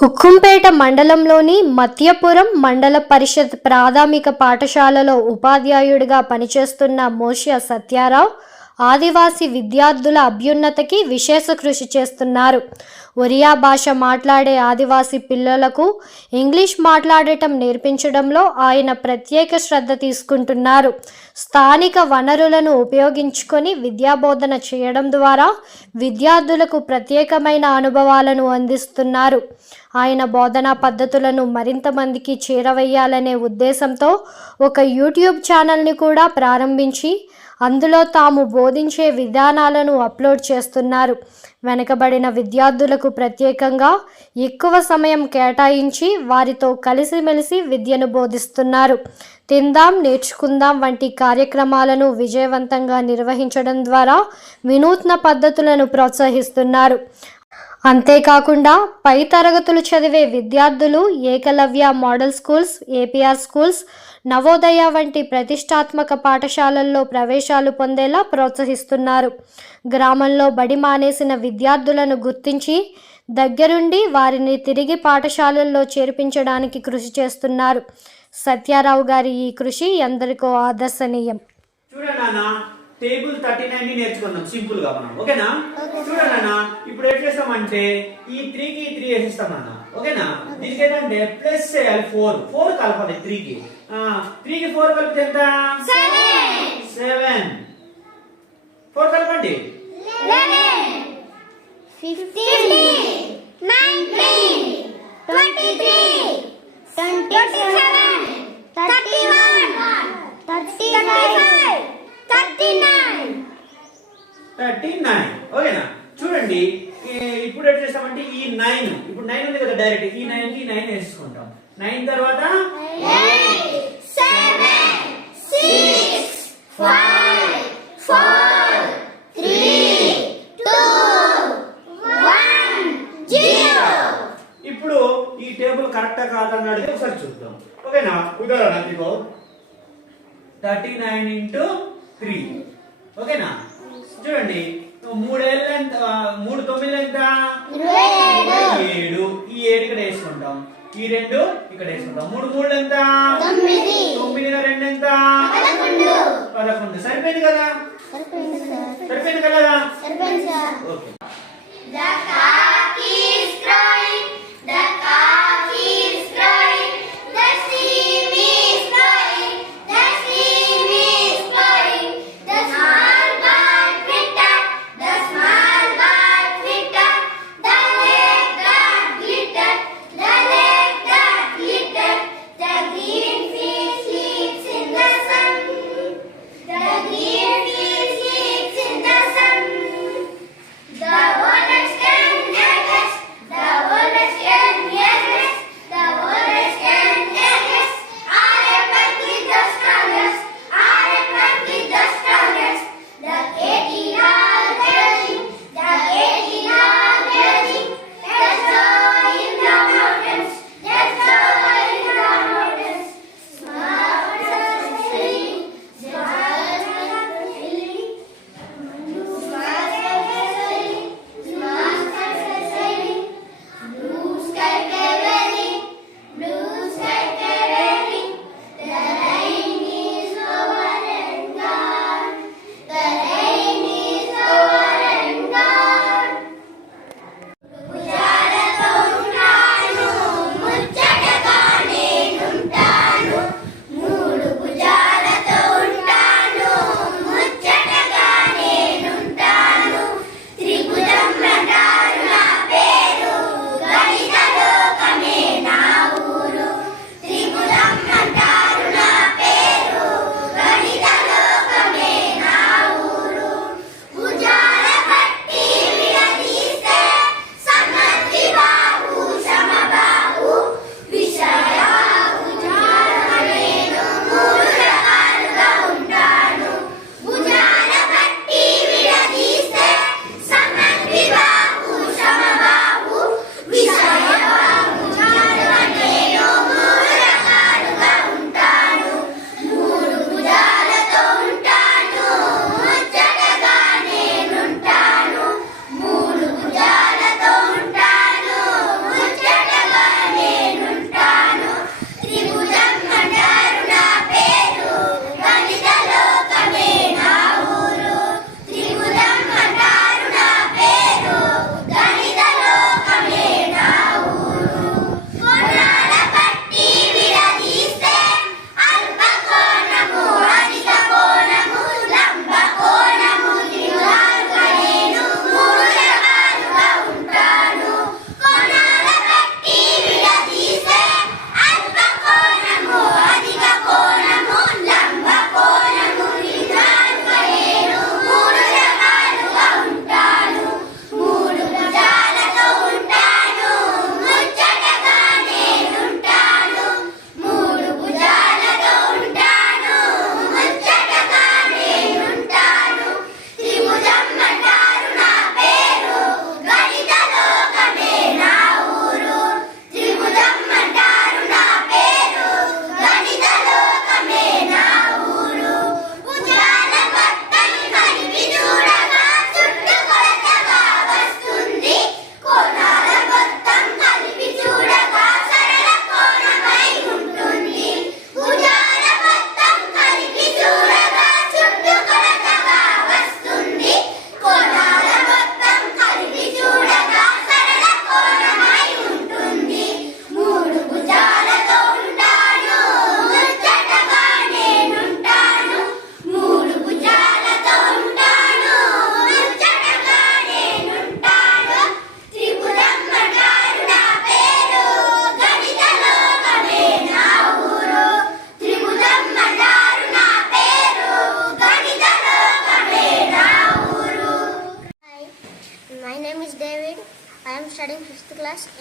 హుకుంపేట మండలంలోని మత్యపురం మండల పరిషత్ ప్రాథమిక పాఠశాలలో ఉపాధ్యాయుడిగా పనిచేస్తున్న మోష్య సత్యారావు ఆదివాసీ విద్యార్థుల అభ్యున్నతికి విశేష కృషి చేస్తున్నారు. ఒరియా భాష మాట్లాడే ఆదివాసీ పిల్లలకు ఇంగ్లీష్ మాట్లాడటం నేర్పించడంలో ఆయన ప్రత్యేక శ్రద్ధ తీసుకుంటున్నారు. స్థానిక వనరులను ఉపయోగించుకొని విద్యాబోధన చేయడం ద్వారా విద్యార్థులకు ప్రత్యేకమైన అనుభవాలను అందిస్తున్నారు. ఆయన బోధనా పద్ధతులను మరింత మందికి చేరవేయాలనే ఉద్దేశంతో ఒక యూట్యూబ్ ఛానల్ని కూడా ప్రారంభించి అందులో తాము బోధించే విధానాలను అప్లోడ్ చేస్తున్నారు. వెనుకబడిన విద్యార్థులకు ప్రత్యేకంగా ఎక్కువ సమయం కేటాయించి వారితో కలిసిమెలిసి విద్యను బోధిస్తున్నారు. తిందాం నేర్చుకుందాం వంటి కార్యక్రమాలను విజయవంతంగా నిర్వహించడం ద్వారా వినూత్న పద్ధతులను ప్రోత్సహిస్తున్నారు. అంతేకాకుండా పై తరగతులు చదివే విద్యార్థులు Eklavya model schools, APR schools, Navodaya వంటి ప్రతిష్టాత్మక పాఠశాలల్లో ప్రవేశాలు పొందేలా ప్రోత్సహిస్తున్నారు. గ్రామంలో బడి మానేసిన విద్యార్థులను గుర్తించి దగ్గరుండి వారిని తిరిగి పాఠశాలల్లో చేర్పించడానికి కృషి చేస్తున్నారు. సత్యారావు గారి ఈ కృషి ఎందరికో ఆదర్శనీయం. టేబుల్ 39 నేర్చుకుందాం సింపుల్ గా మనం. ఓకేనా? చూడండి ఇప్పుడు ఏం చేస్తామంటే ఈ 3 కి 3 వేసిస్తాం అన్న. ఓకేనా? దీనికి ఏంటంటే ప్లస్ చేయాలి 4 కలపాలి 3 కి. 3 కి 4 కలిపితే ఎంత? 7. 4 కలపండి. 11 15 19 23 27 31 35 39. ఓకేనా? చూడండి ఇప్పుడు ఏం చేస్తామంటే ఈ 9 ఇప్పుడు 9 ఉంది కదా, డైరెక్ట్ ఈ 9 కి 9 వేసుకుంటాం. 9 తర్వాత 8 7 6 5 4 3 2 1 0. ఇప్పుడు ఈ టేబుల్ కరెక్టా కాదన్నాడు ఒకసారి చూద్దాం. ఓకేనా? ఉదాహరణ ఇదిగో 39 into 3. ఓకేనా? చూడండి 3 ఏళ్ళు ఎంత? 3 9 ఎంత? 27. ఈ 7 ఇక్కడ వేసుకుంటాం, ఈ 2 ఇక్కడ వేసుకుంటాం. 3 3 ఎంత? 9. 9 2 ఎంత? 11. సరిపోయింది కదా? సరిపోయింది కదా? Okay. The cock is crowing, the cock is crowing, the steam is blowing, the steam is blowing, the small bird twitter, the small bird twitter, the leg that glitter, the leg that glitter, the green fish sleeps in the sun, the green fish sleeps in the sun. The oldest and youngest, the oldest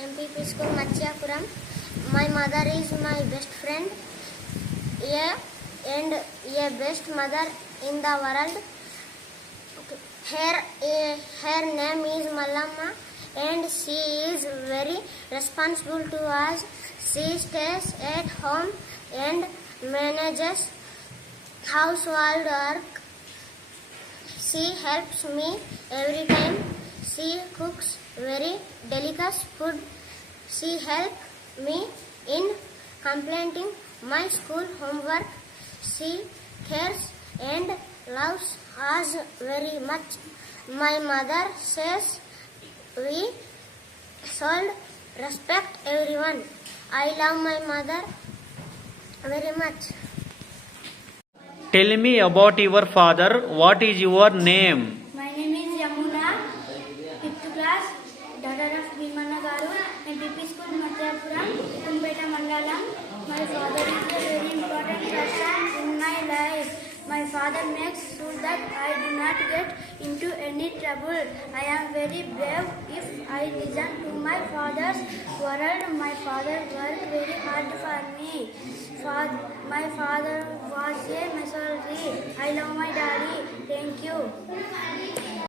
MPP School, Machiapuram. My mother is my best friend, and a best mother in the world. Her name is Mallamma, and she is very responsible to us. She stays at home and manages household work. She helps me every time. She cooks very delicious food. She helps me in completing my school homework. She cares and loves us very much. My mother says we should respect everyone. I love my mother very much. Tell me about your father. What is your name? My name is Yamuna, 5th class, daughter of Bhimana Garu, MPP School, Madhyapuram, Kumbeta Mandalam. My father is a very important person in my life. My father makes sure that I do not get into any trouble. I am very brave if I listen to my father's word. My father worked very hard for me. My father was a missionary. I love my daddy. Thank you.